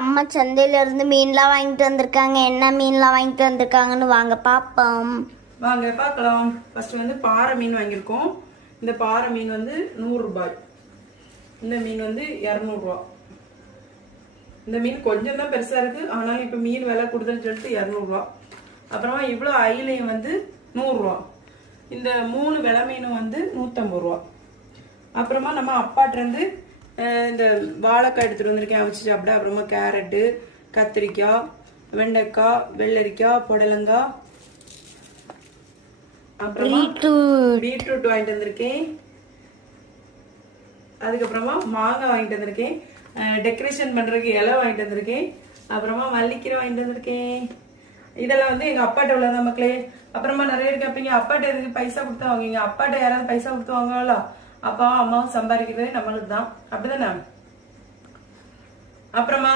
அம்மா சந்தையில இருந்து மீன்லாம் வாங்கிட்டு வந்திருக்காங்க. என்ன மீன்லாம் வாங்கிட்டு வந்திருக்காங்கன்னு வாங்க பாப்போம். வாங்க பார்க்கலாம். ஃபர்ஸ்ட் வந்து பாறை மீன் வாங்கியிருக்கோம். இந்த பாறை மீன் வந்து 100 ரூபாய். இந்த மீன் வந்து 200 ரூபா. இந்த மீன் கொஞ்சம் தான் பெருசா இருக்கு, ஆனாலும் இப்ப மீன் விலை கூடுதல் சொல்லிட்டு 200 ரூபா. அப்புறமா இவ்வளவு அயிலையும் வந்து 100 ரூபா. இந்த 3 விலை மீனும் வந்து 150 ரூபா. அப்புறமா நம்ம அப்பாட்ட இருந்து இந்த வாழைக்காய் எடுத்துட்டு வந்திருக்கேன், அவிச்சு சாப்பிட. அப்புறமா கேரட்டு, கத்திரிக்காய், வெண்டைக்காய், வெள்ளரிக்காய், புடலங்காய், அப்புறமா பீட்ரூட் வாங்கிட்டு வந்திருக்கேன். அதுக்கப்புறமா மாங்காய் வாங்கிட்டு வந்திருக்கேன். டெக்கரேஷன் பண்றதுக்கு இலை வாங்கிட்டு வந்திருக்கேன். அப்புறமா மல்லிக்கீரை வாங்கிட்டு வந்திருக்கேன். இதெல்லாம் வந்து எங்க அப்பாட்ட உள்ளதான் மக்களே. அப்புறமா நிறைய பேர் கேட்பீங்க, அப்பாட்ட எதுக்கு பைசா கொடுத்து வாங்குவீங்க? அப்பாட்ட யாராவது பைசா கொடுத்து வாங்குவாங்களா? அப்பாவும் அம்மாவும் சம்பாதிக்கிறது நம்மளுக்கு தான், அப்படிதானே? அப்புறமா